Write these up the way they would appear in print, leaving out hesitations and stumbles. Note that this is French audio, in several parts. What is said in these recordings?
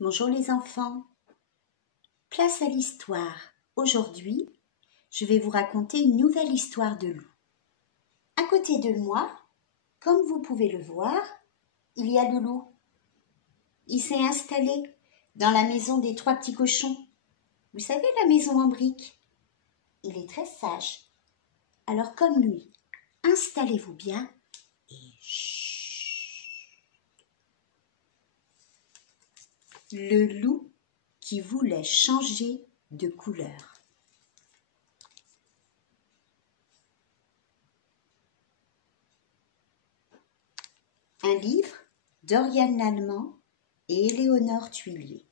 Bonjour les enfants, place à l'histoire. Aujourd'hui, je vais vous raconter une nouvelle histoire de loup. À côté de moi, comme vous pouvez le voir, il y a Loulou. Il s'est installé dans la maison des 3 petits cochons. Vous savez, la maison en briques. Il est très sage. Alors comme lui, installez-vous bien et chut. Le loup qui voulait changer de couleur. Un livre d'Oriane Lallemand et Éléonore Tuillier.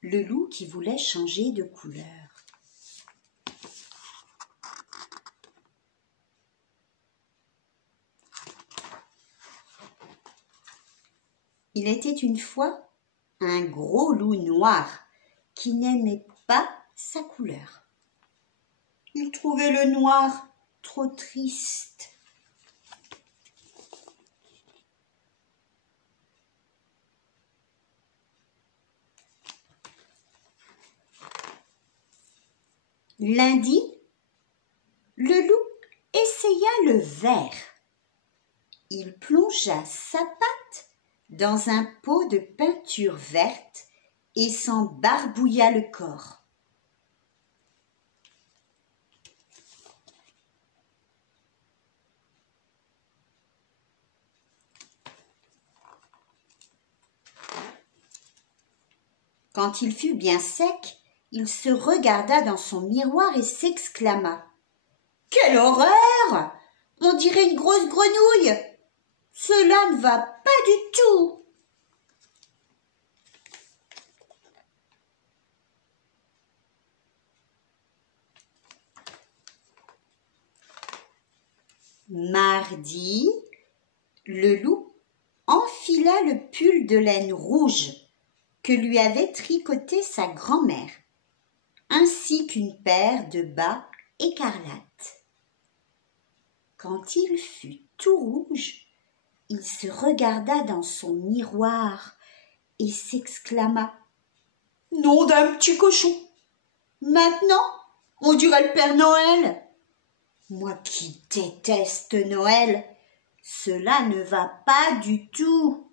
Le loup qui voulait changer de couleur. Il était une fois un gros loup noir qui n'aimait pas sa couleur. Il trouvait le noir trop triste. Lundi, le loup essaya le vert. Il plongea sa patte dans un pot de peinture verte et s'en barbouilla le corps. Quand il fut bien sec, il se regarda dans son miroir et s'exclama : « Quelle horreur ! On dirait une grosse grenouille ! Cela ne va pas du tout !» Mardi, le loup enfila le pull de laine rouge que lui avait tricoté sa grand-mère, ainsi qu'une paire de bas écarlates. Quand il fut tout rouge, il se regarda dans son miroir et s'exclama : « Nom d'un petit cochon ! Maintenant, on dirait le Père Noël ! Moi qui déteste Noël, cela ne va pas du tout. »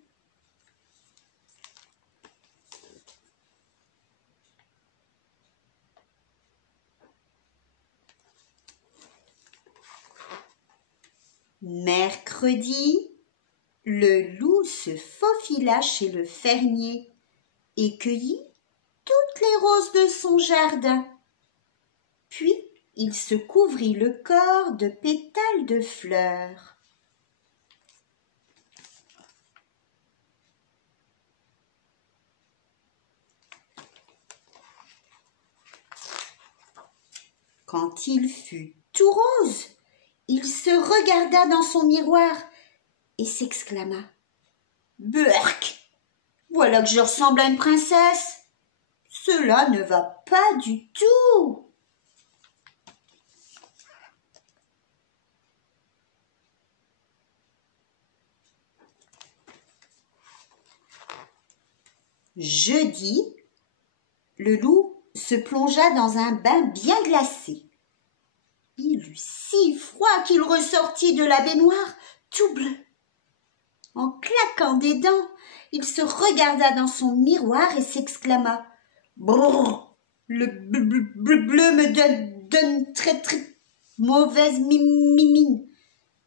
Mercredi, le loup se faufila chez le fermier et cueillit toutes les roses de son jardin. Puis il se couvrit le corps de pétales de fleurs. Quand il fut tout rose, il se regarda dans son miroir et s'exclama : « Berk, voilà que je ressemble à une princesse. Cela ne va pas du tout. » Jeudi, le loup se plongea dans un bain bien glacé. Il eut si froid qu'il ressortit de la baignoire tout bleu. En claquant des dents, il se regarda dans son miroir et s'exclama : « Brrr, le bleu me donne très mauvaise mine.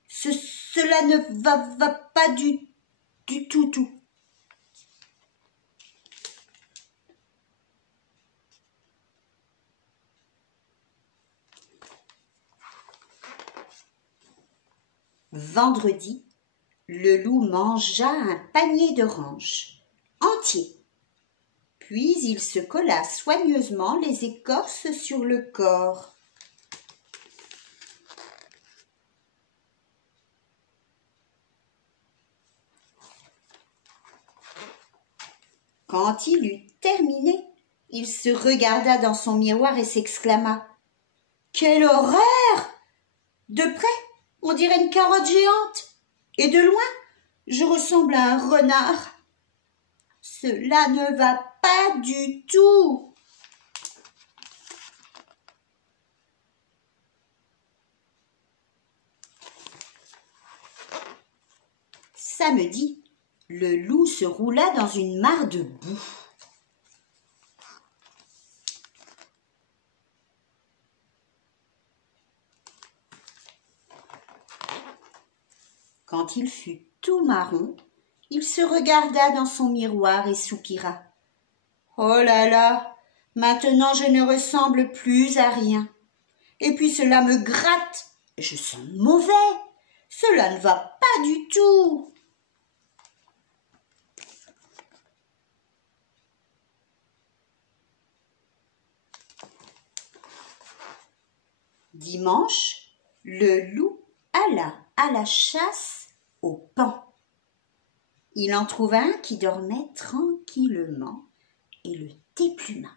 Cela ne va pas du tout. » Vendredi, le loup mangea un panier d'oranges entier. Puis il se colla soigneusement les écorces sur le corps. Quand il eut terminé, Il se regarda dans son miroir et s'exclama: « Quelle horreur! De près, on dirait une carotte géante, et de loin, je ressemble à un renard. Cela ne va pas du tout. » Samedi, le loup se roula dans une mare de boue. Quand il fut tout marron, il se regarda dans son miroir et soupira. « Oh là là, maintenant je ne ressemble plus à rien. Et puis cela me gratte, je sens mauvais. Cela ne va pas du tout. » Dimanche, le loup alla à la chasse au paon. Il en trouva un qui dormait tranquillement et le dépluma.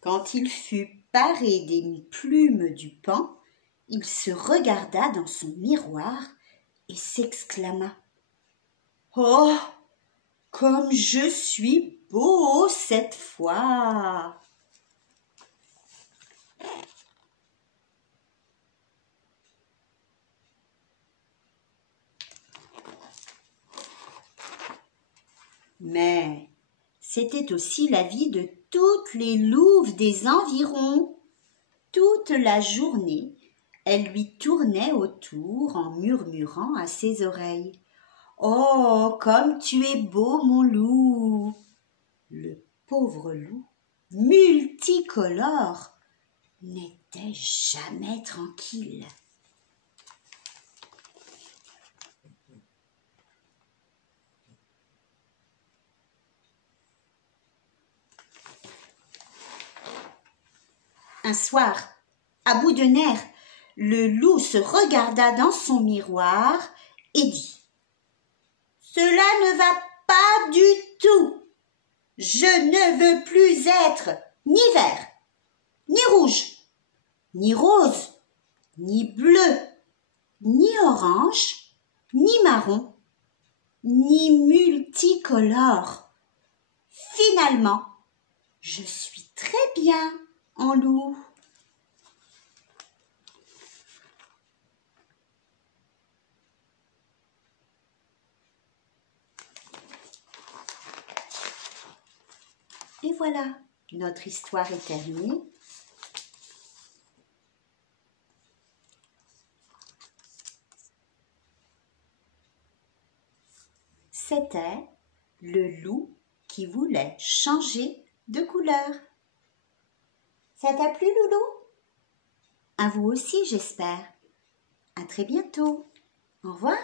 Quand il fut paré des plumes du paon, il se regarda dans son miroir et s'exclama: « Oh, comme je suis beau cette fois !» Mais c'était aussi la vie de toutes les louves des environs. Toute la journée, elles lui tournaient autour en murmurant à ses oreilles: « Oh, comme tu es beau, mon loup !» Le pauvre loup, multicolore, n'était jamais tranquille. Un soir, à bout de nerfs, le loup se regarda dans son miroir et dit: « Cela ne va pas du tout. Je ne veux plus être ni vert, ni rouge, ni rose, ni bleu, ni orange, ni marron, ni multicolore. Finalement, je suis très bien en loup. » Et voilà, notre histoire est terminée. C'était le loup qui voulait changer de couleur. Ça t'a plu, Loulou? À vous aussi, j'espère. À très bientôt. Au revoir.